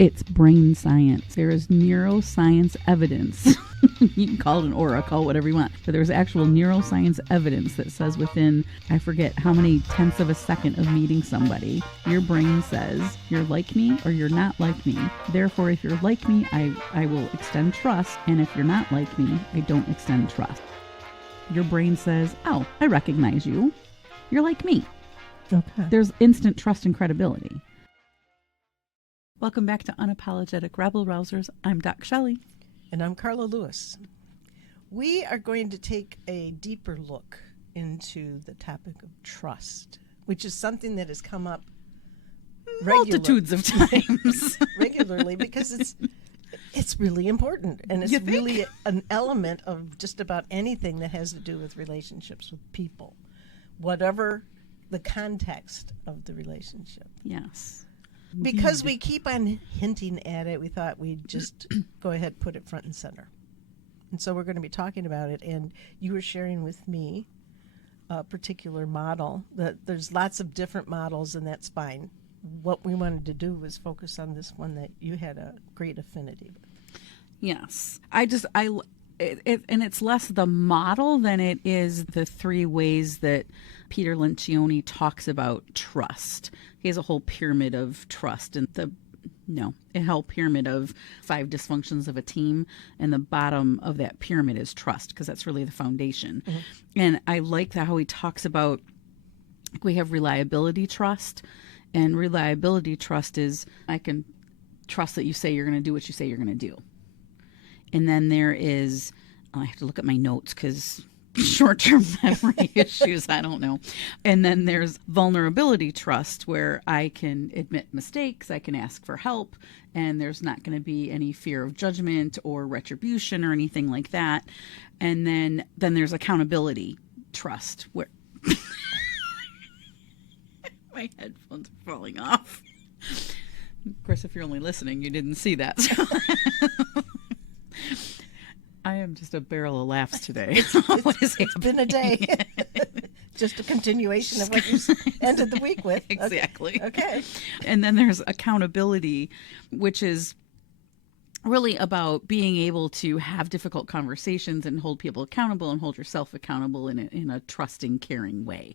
It's brain science. There is neuroscience evidence. You can call it an aura, call it whatever you want. But there's actual neuroscience evidence that says within, I forget how many tenths of a second of meeting somebody, your brain says, you're like me or you're not like me. Therefore, if you're like me, I will extend trust. And if you're not like me, I don't extend trust. Your brain says, oh, I recognize you. You're like me. Okay. There's instant trust and credibility. Welcome back to Unapologetic Rabbel-Rousers. I'm DocShellie. And I'm Carla Lewis. We are going to take a deeper look into the topic of trust, which is something that has come up multitudes of times. regularly, because it's really important, and it's really an element of just about anything that has to do with relationships with people, whatever the context of the relationship. Yes. Because we keep on hinting at it, we thought we'd just go ahead and put it front and center. And so we're going to be talking about it. And you were sharing with me a particular model. That there's lots of different models, and that's fine. What we wanted to do was focus on this one that you had a great affinity with. Yes. And it's less the model than it is the 3 ways that Peter Lencioni talks about trust. He has a whole pyramid of trust, and a whole pyramid of 5 dysfunctions of a team, and the bottom of that pyramid is trust, because that's really the foundation. Mm-hmm. And I like how he talks about, we have reliability trust, and reliability trust is, I can trust that you say you're going to do what you say you're going to do. And then there is, I have to look at my notes because short-term memory issues, I don't know. And then there's vulnerability trust, where I can admit mistakes, I can ask for help, and there's not going to be any fear of judgment or retribution or anything like that. And then there's accountability trust, where my headphones are falling off. Of course, if you're only listening, you didn't see that. I am just a barrel of laughs today. It's been a day. Just a continuation of what you ended the week with. Exactly. Okay. And then there's accountability, which is really about being able to have difficult conversations and hold people accountable and hold yourself accountable in a trusting, caring way.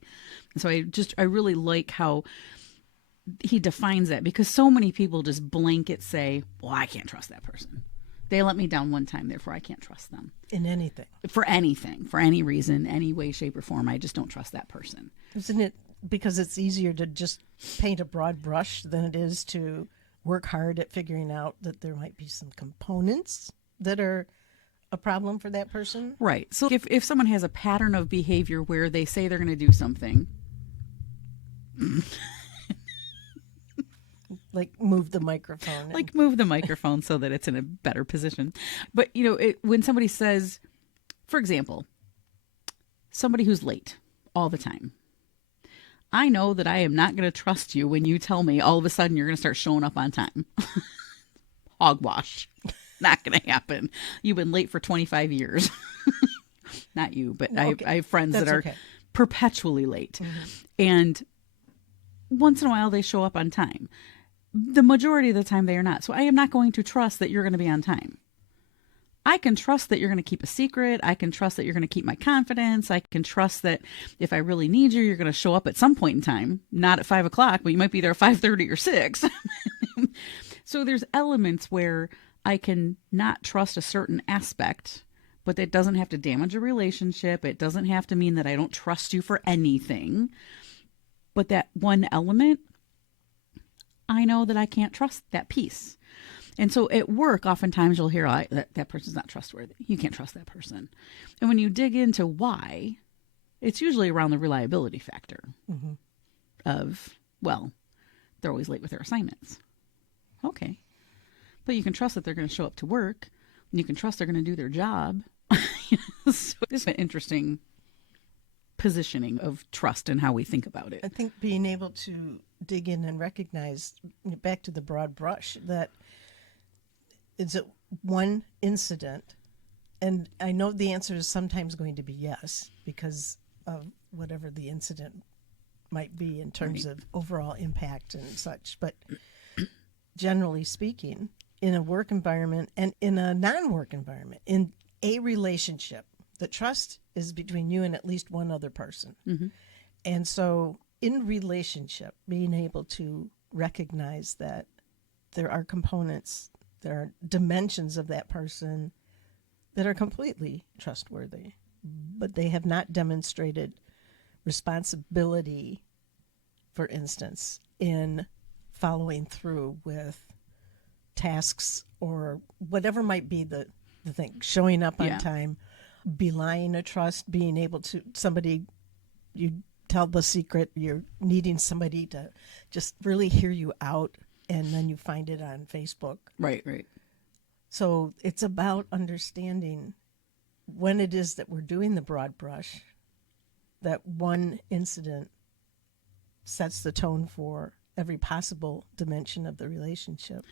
And so I really like how he defines that, because so many people just blanket say, well, I can't trust that person. They let me down one time, therefore I can't trust them. In anything. For anything, for any reason, any way, shape, or form. I just don't trust that person. Isn't it because it's easier to just paint a broad brush than it is to work hard at figuring out that there might be some components that are a problem for that person? Right. So if someone has a pattern of behavior where they say they're going to do something... Like move the microphone. Move the microphone so that it's in a better position. But, when somebody says, for example, somebody who's late all the time, I know that I am not going to trust you when you tell me all of a sudden you're going to start showing up on time. Hogwash. Not going to happen. You've been late for 25 years. Not you, but okay. I have friends that are perpetually late. Mm-hmm. And once in a while they show up on time. The majority of the time they are not. So I am not going to trust that you're going to be on time. I can trust that you're going to keep a secret. I can trust that you're going to keep my confidence. I can trust that if I really need you, you're going to show up at some point in time, not at 5 o'clock, but you might be there at 5:30 or 6. So there's elements where I can not trust a certain aspect, but that doesn't have to damage a relationship. It doesn't have to mean that I don't trust you for anything. But that one element, I know that I can't trust that piece. And so at work, oftentimes you'll hear, that person's not trustworthy. You can't trust that person. And when you dig into why, it's usually around the reliability factor of, well, they're always late with their assignments. Okay. But you can trust that they're going to show up to work, and you can trust they're going to do their job. So it's an interesting positioning of trust and how we think about it. I think being able to dig in and recognize, back to the broad brush, that is it one incident, and I know the answer is sometimes going to be yes, because of whatever the incident might be in terms of overall impact and such, but generally speaking, in a work environment and in a non-work environment, in a relationship. The trust is between you and at least one other person. Mm-hmm. And so in relationship, being able to recognize that there are components, there are dimensions of that person that are completely trustworthy, but they have not demonstrated responsibility, for instance, in following through with tasks or whatever might be the thing, showing up on time, belying a trust, being able to, somebody, you tell the secret, you're needing somebody to just really hear you out, and then you find it on Facebook. Right, right. So it's about understanding when it is that we're doing the broad brush, that one incident sets the tone for every possible dimension of the relationship.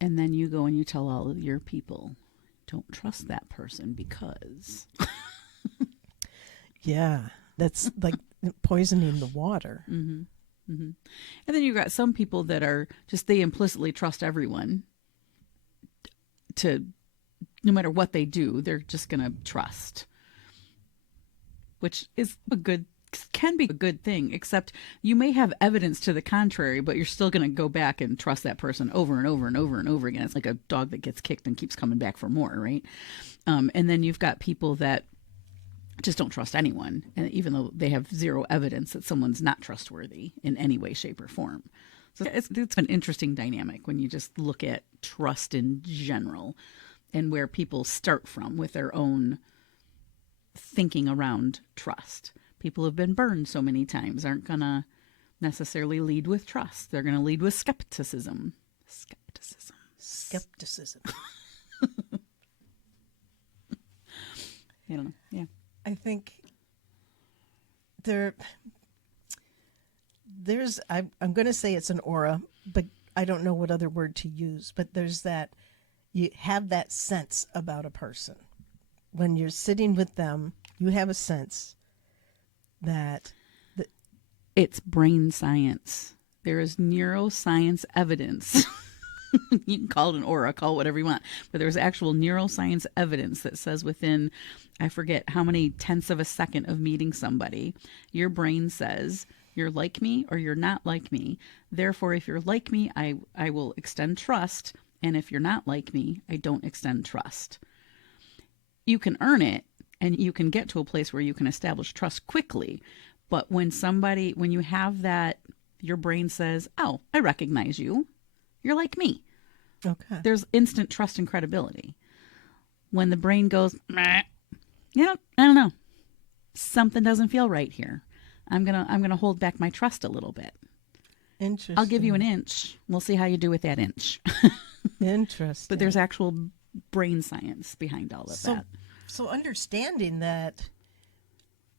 And then you go and you tell all of your people, don't trust that person because... Yeah, that's like poisoning the water. Mm-hmm. Mm-hmm. And then you've got some people that are just, they implicitly trust everyone to, no matter what they do, they're just going to trust, which is can be a good thing, except you may have evidence to the contrary, but you're still going to go back and trust that person over and over and over and over again. It's like a dog that gets kicked and keeps coming back for more, right? And then you've got people that just don't trust anyone, and even though they have zero evidence that someone's not trustworthy in any way, shape, or form. So it's an interesting dynamic when you just look at trust in general and where people start from with their own thinking around trust. People have been burned so many times aren't going to necessarily lead with trust. They're going to lead with skepticism. Skepticism. I don't know. Yeah. I think there's, I'm going to say it's an aura, but I don't know what other word to use, but there's that, you have that sense about a person. When you're sitting with them, you have a sense that it's brain science. There is neuroscience evidence. You can call it an aura, call it whatever you want, but there's actual neuroscience evidence that says within, I forget how many tenths of a second of meeting somebody, your brain says, you're like me or you're not like me. Therefore, if you're like me, I will extend trust. And if you're not like me, I don't extend trust. You can earn it and you can get to a place where you can establish trust quickly. But when you have that, your brain says, oh, I recognize you. You're like me. Okay. There's instant trust and credibility. When the brain goes, meh, I don't know. Something doesn't feel right here. I'm gonna hold back my trust a little bit. Interesting. I'll give you an inch. We'll see how you do with that inch. Interesting. But there's actual brain science behind all of that. So understanding that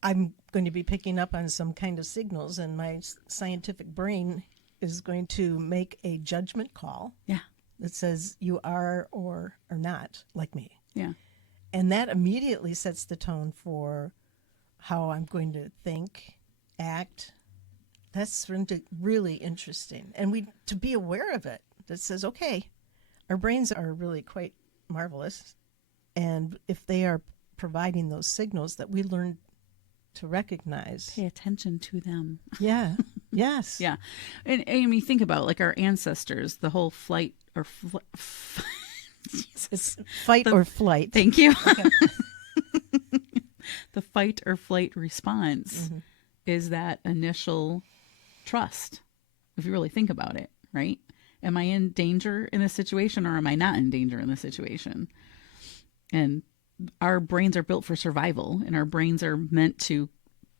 I'm going to be picking up on some kind of signals, and my scientific brain is going to make a judgment call. Yeah. That says you are or are not like me. Yeah. And that immediately sets the tone for how I'm going to think, act. That's really interesting. And to be aware of it, that says, okay, our brains are really quite marvelous. And if they are providing those signals that we learn to recognize. Pay attention to them. Yeah. Yes. Yeah. And I mean, think about like our ancestors, the whole flight or it's fight or flight. Thank you. Okay. The fight or flight response is that initial trust, if you really think about it, right? Am I in danger in this situation or am I not in danger in this situation? And our brains are built for survival, and our brains are meant to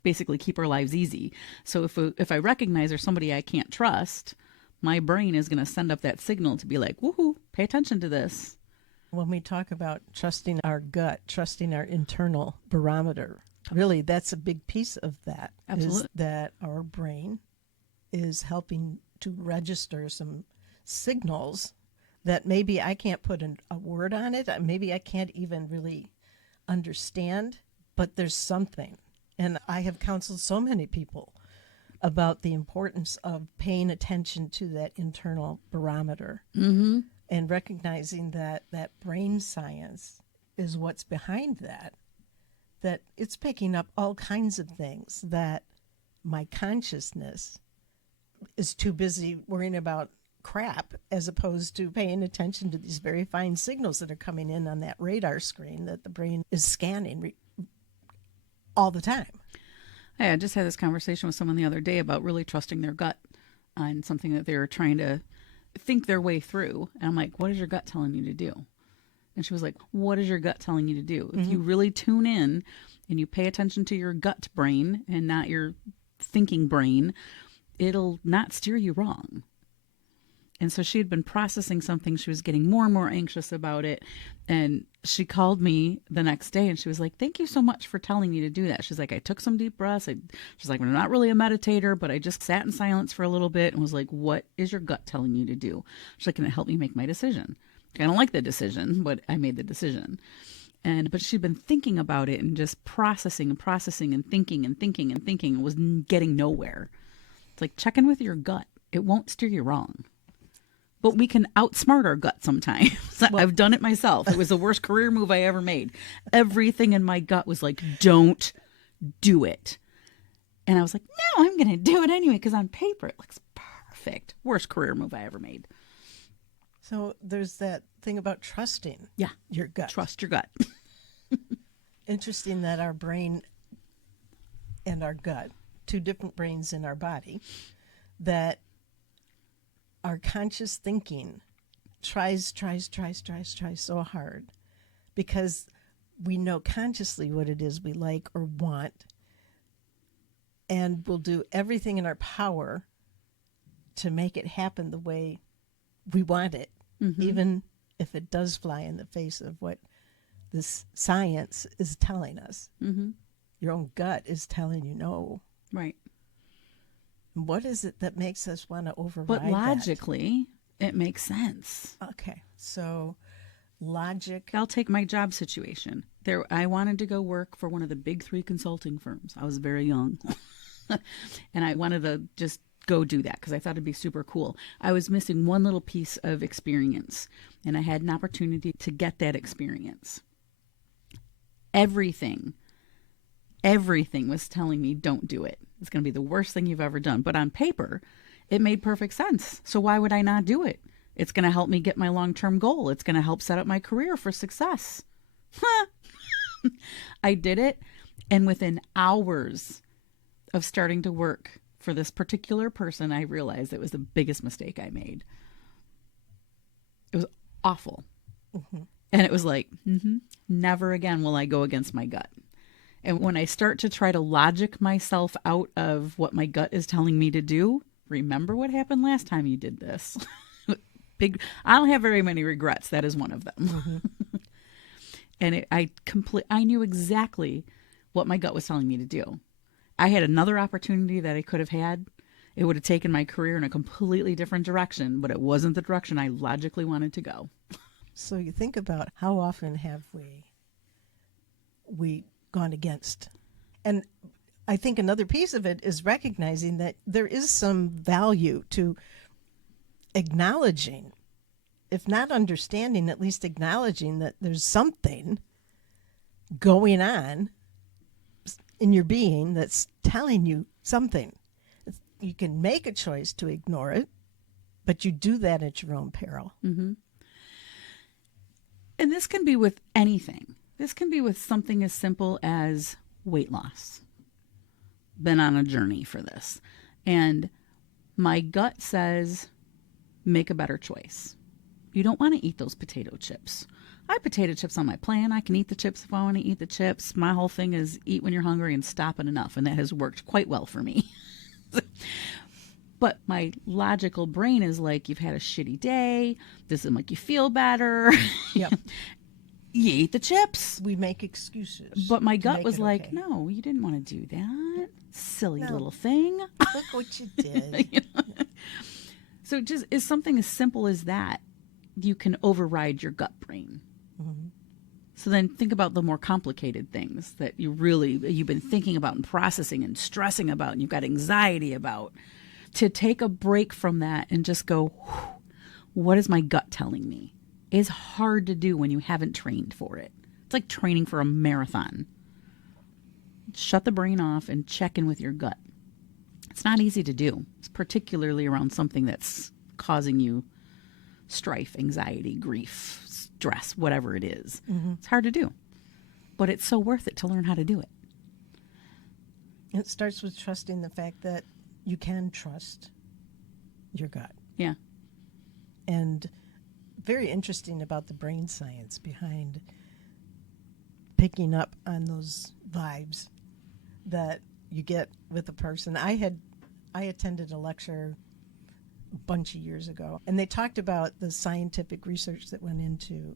basically keep our lives easy. So if I recognize there's somebody I can't trust, my brain is going to send up that signal to be like, woohoo, pay attention to this. When we talk about trusting our gut, trusting our internal barometer, really that's a big piece of that. Absolutely. Is that our brain is helping to register some signals that maybe I can't put a word on it. Maybe I can't even really understand, but there's something. And I have counseled so many people about the importance of paying attention to that internal barometer and recognizing that that brain science is what's behind that, that it's picking up all kinds of things that my consciousness is too busy worrying about crap as opposed to paying attention to these very fine signals that are coming in on that radar screen that the brain is scanning all the time. Hey, I just had this conversation with someone the other day about really trusting their gut on something that they were trying to think their way through. And I'm like, what is your gut telling you to do? And she was like, what is your gut telling you to do? If you really tune in and you pay attention to your gut brain and not your thinking brain, it'll not steer you wrong. And so she had been processing something. She was getting more and more anxious about it. And she called me the next day and she was like, thank you so much for telling me to do that. She's like, I took some deep breaths. She's like, I'm not really a meditator, but I just sat in silence for a little bit and was like, what is your gut telling you to do? She's like, can it help me make my decision? I don't like the decision, but I made the decision. But she'd been thinking about it and just processing and processing and thinking and thinking and thinking and was getting nowhere. It's like, check in with your gut. It won't steer you wrong. But we can outsmart our gut sometimes. Well, I've done it myself. It was the worst career move I ever made. Everything in my gut was like, don't do it. And I was like, no, I'm going to do it anyway because on paper it looks perfect. Worst career move I ever made. So there's that thing about trusting your gut. Trust your gut. Interesting that our brain and our gut, two different brains in our body, that our conscious thinking tries so hard because we know consciously what it is we like or want, and we'll do everything in our power to make it happen the way we want it, even if it does fly in the face of what this science is telling us. Your own gut is telling you no. Right. What is it that makes us want to override But logically, it makes sense. Okay, so logic. I'll take my job situation. I wanted to go work for one of the big 3 consulting firms. I was very young. And I wanted to just go do that because I thought it'd be super cool. I was missing one little piece of experience, and I had an opportunity to get that experience. Everything was telling me, don't do it. It's going to be the worst thing you've ever done. But on paper, it made perfect sense. So why would I not do it? It's going to help me get my long-term goal. It's going to help set up my career for success. I did it. And within hours of starting to work for this particular person, I realized it was the biggest mistake I made. It was awful. And it was like, never again will I go against my gut. And when I start to try to logic myself out of what my gut is telling me to do, remember what happened last time you did this. I don't have very many regrets. That is one of them. And I knew exactly what my gut was telling me to do. I had another opportunity that I could have had. It would have taken my career in a completely different direction, but it wasn't the direction I logically wanted to go. So you think about how often have we gone against. And I think another piece of it is recognizing that there is some value to acknowledging, if not understanding, at least acknowledging that there's something going on in your being that's telling you something. You can make a choice to ignore it, but you do that at your own peril. And this can be with anything. This can be with something as simple as weight loss. Been on a journey for this. And my gut says, make a better choice. You don't want to eat those potato chips. I have potato chips on my plan. I can eat the chips if I want to eat the chips. My whole thing is eat when you're hungry and stop at enough. And that has worked quite well for me. But my logical brain is like, you've had a shitty day. This doesn't make you feel better. Yep. You eat the chips. We make excuses. But my gut was like, no, you didn't want to do that. Silly little thing. Look what you did. You know? So it just is something as simple as that. You can override your gut brain. So then think about the more complicated things that you've been thinking about and processing and stressing about and you've got anxiety about. To take a break from that and just go, what is my gut telling me? Is hard to do when you haven't trained for it. It's like training for a marathon. Shut the brain off and check in with your gut. It's not easy to do. It's particularly around something that's causing you strife, anxiety, grief, stress, whatever it is. Mm-hmm. It's hard to do. But it's so worth it to learn how to do it. It starts with trusting the fact that you can trust your gut. Yeah. And very interesting about the brain science behind picking up on those vibes that you get with a person. I attended a lecture a bunch of years ago, and they talked about the scientific research that went into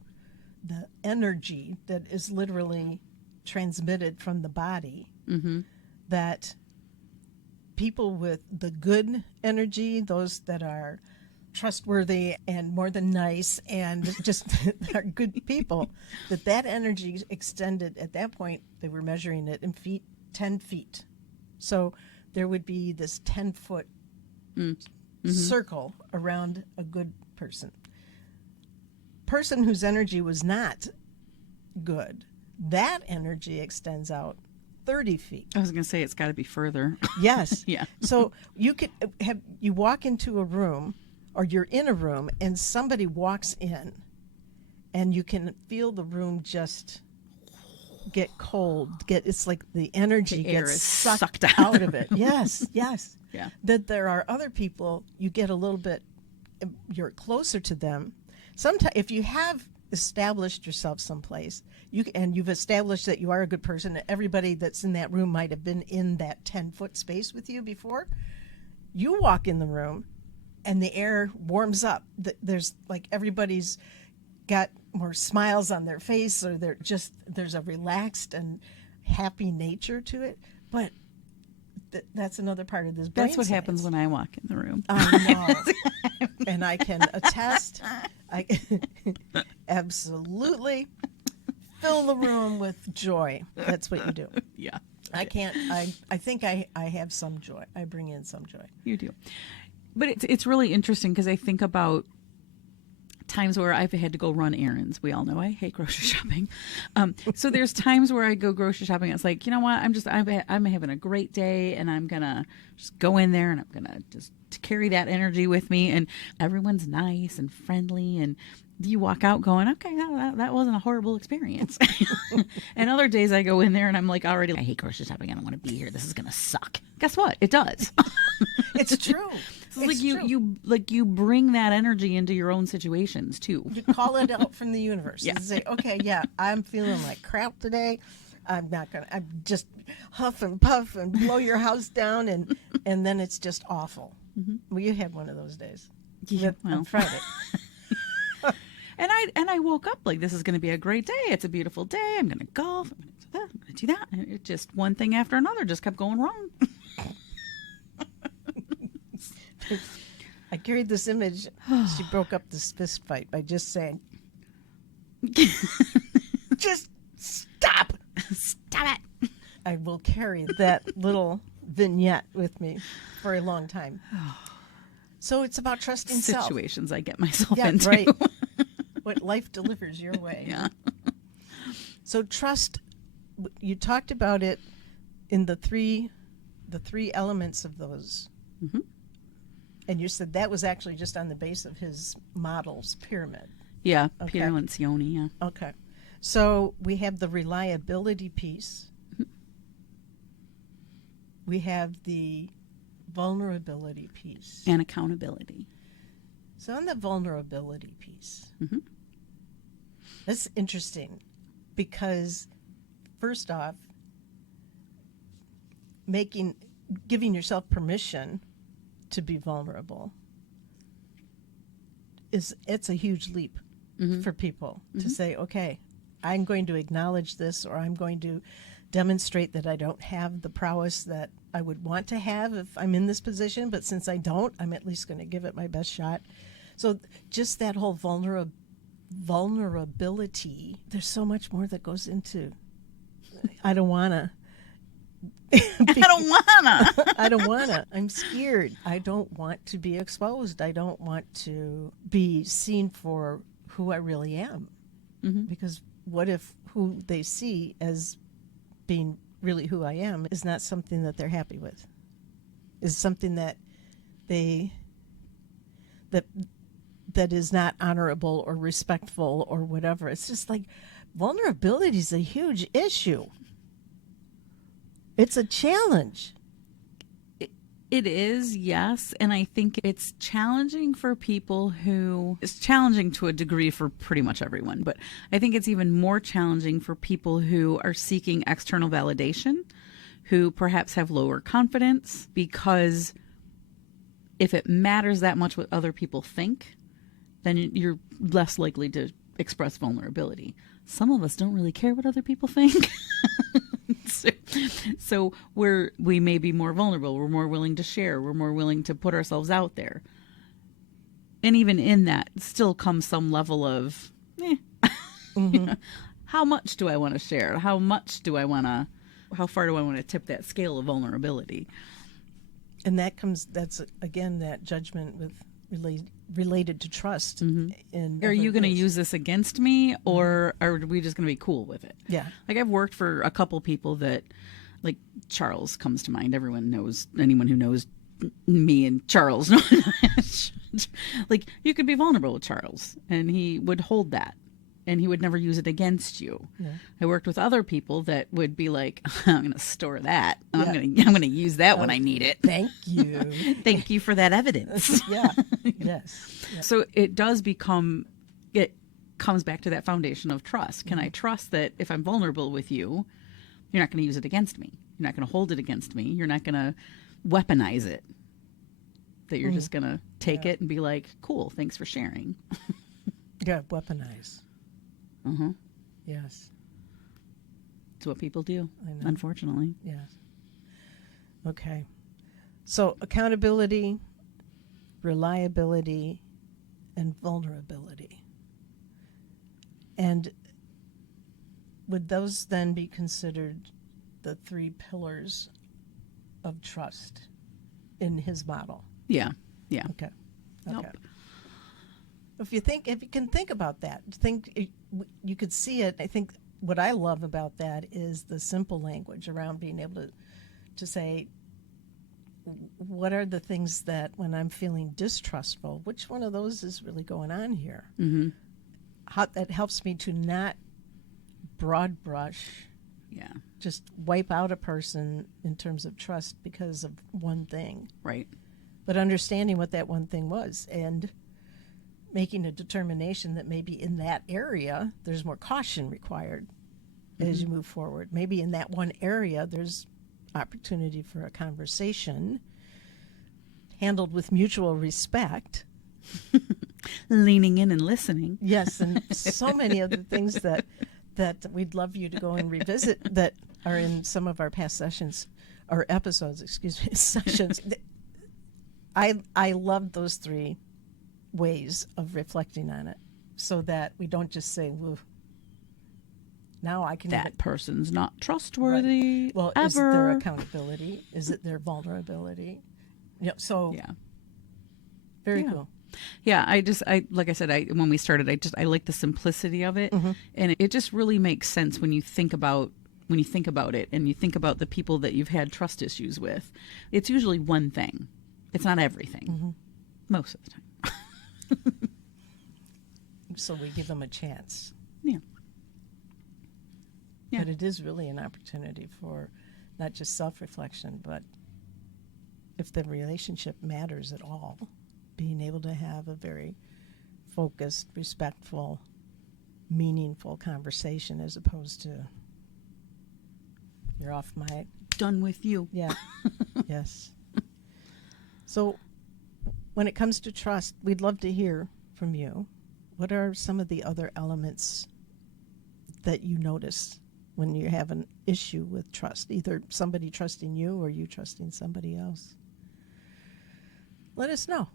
the energy that is literally transmitted from the body, mm-hmm. that people with the good energy, those that are trustworthy and more than nice and just are good people, that energy extended. At that point, they were measuring it in feet, 10 feet. So there would be this 10-foot mm-hmm. circle around a good person. Person whose energy was not good, that energy extends out 30 feet. I was going to say it's got to be further. Yes. Yeah. So you walk into a room, or you're in a room and somebody walks in and you can feel the room just get cold. It's like the energy gets sucked out of it. Yes, yes. Yeah. That there are other people, you get a little bit, you're closer to them. Sometimes if you have established yourself someplace, you've established that you are a good person, and everybody that's in that room might have been in that 10-foot space with you before, you walk in the room and the air warms up. There's like everybody's got more smiles on their face, or there's a relaxed and happy nature to it. But that's another part of this brain That's what science. Happens when I walk in the room. I know. And I can attest, I absolutely fill the room with joy. That's what you do. Yeah. I think I have some joy. I bring in some joy. You do. But it's really interesting because I think about times where I've had to go run errands. We all know I hate grocery shopping. So there's times where I go grocery shopping. It's like, you know what? I'm having a great day, and I'm gonna just go in there, and I'm gonna just carry that energy with me. And everyone's nice and friendly, and you walk out going, okay, that wasn't a horrible experience. And other days I go in there and I'm like, already, I hate grocery shopping. I don't want to be here. This is gonna suck. Guess what? It does. It's true. It's like you bring that energy into your own situations too. You call it out from the universe. Yeah. And say, okay, yeah, I'm feeling like crap today. I'm just huff and puff and blow your house down, and then it's just awful. Mm-hmm. Well, you had one of those days. Yeah, on Friday. And I woke up like, this is going to be a great day. It's a beautiful day. I'm going to golf. I'm going to do that. And it just one thing after another just kept going wrong. I carried this image. She broke up this fist fight by just saying, just stop. Stop it. I will carry that little vignette with me for a long time. So it's about trusting situations I get myself yeah, into. Right. What life delivers your way. Yeah. So trust, you talked about it in the three elements of those. Mm-hmm. And you said that was actually just on the base of his model's pyramid. Yeah, okay. Peter Lencioni, yeah. Okay. So we have the reliability piece. Mm-hmm. We have the vulnerability piece. And accountability. So on the vulnerability piece, mm-hmm. that's interesting because first off, giving yourself permission to be vulnerable it's a huge leap mm-hmm. for people mm-hmm. to say, okay, I'm going to acknowledge this, or I'm going to demonstrate that I don't have the prowess that I would want to have if I'm in this position, but since I don't, I'm at least going to give it my best shot. So just that whole vulnerability, there's so much more that goes into. I don't want to. I don't want to. I'm scared. I don't want to be exposed. I don't want to be seen for who I really am. Mm-hmm. Because what if who they see as being really who I am is not something that they're happy with? Is something that that is not honorable or respectful or whatever. It's just like vulnerability is a huge issue. It's a challenge. It is, yes. And I think it's challenging for people who, it's challenging to a degree for pretty much everyone, but I think it's even more challenging for people who are seeking external validation, who perhaps have lower confidence, because if it matters that much what other people think, then you're less likely to express vulnerability. Some of us don't really care what other people think. So we may be more vulnerable. We're more willing to share. We're more willing to put ourselves out there. And even in that still comes some level of, Mm-hmm. How much do I want to share? How far do I want to tip that scale of vulnerability? And that's again, that judgment with related to trust. Mm-hmm. Are you going to use this against me, or are we just going to be cool with it? Yeah. Like, I've worked for a couple people that, like, Charles comes to mind. Anyone who knows me and Charles. Like, you could be vulnerable with Charles, and he would hold that, and he would never use it against you. Yeah. I worked with other people that would be like, I'm going to store that. Yeah. I'm going to use that when I need it. Thank you. Thank you for that evidence. Yeah. Yes. Yeah. So it comes back to that foundation of trust. Can I trust that if I'm vulnerable with you, you're not going to use it against me? You're not going to hold it against me. You're not going to weaponize it. That you're just going to take it and be like, cool, thanks for sharing. Yeah, weaponize. Uh-huh. Yes. It's what people do, I know. unfortunately. Yes. Okay. So accountability, reliability, and vulnerability. And would those then be considered the 3 pillars of trust in his model? Yeah. Yeah. Okay. Nope. Okay. If you can think about that, you could see it. I think what I love about that is the simple language around being able to say, what are the things that when I'm feeling distrustful, which one of those is really going on here? Mm-hmm. That helps me to not broad brush, just wipe out a person in terms of trust because of one thing. Right. But understanding what that one thing was and making a determination that maybe in that area there's more caution required as you move forward. Maybe in that one area there's opportunity for a conversation handled with mutual respect. Leaning in and listening. Yes, and so many of the things that we'd love you to go and revisit that are in some of our past sessions, or episodes, sessions. I love those 3 ways of reflecting on it, so that we don't just say, well, now I can... That person's not trustworthy. Right. Well, ever. Is it their accountability? Is it their vulnerability? Very cool. Yeah, like I said, when we started, I like the simplicity of it, and it just really makes sense when you think about it, and you think about the people that you've had trust issues with. It's usually one thing. It's not everything, most of the time. So we give them a chance. Yeah. But it is really an opportunity for not just self-reflection, but if the relationship matters at all, being able to have a very focused, respectful, meaningful conversation as opposed to, you're off my... Done with you. Yeah. Yes. So when it comes to trust, we'd love to hear from you. What are some of the other elements that you notice when you have an issue with trust? Either somebody trusting you or you trusting somebody else. Let us know.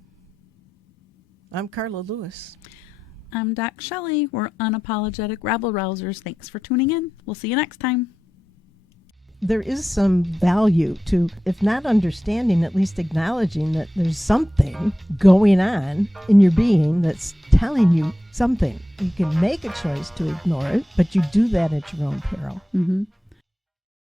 I'm Carla Lewis. I'm DocShellie. We're Unapologetic Rabbel-Rousers. Thanks for tuning in. We'll see you next time. There is some value to, if not understanding, at least acknowledging that there's something going on in your being that's telling you something. You can make a choice to ignore it, but you do that at your own peril. Mm-hmm.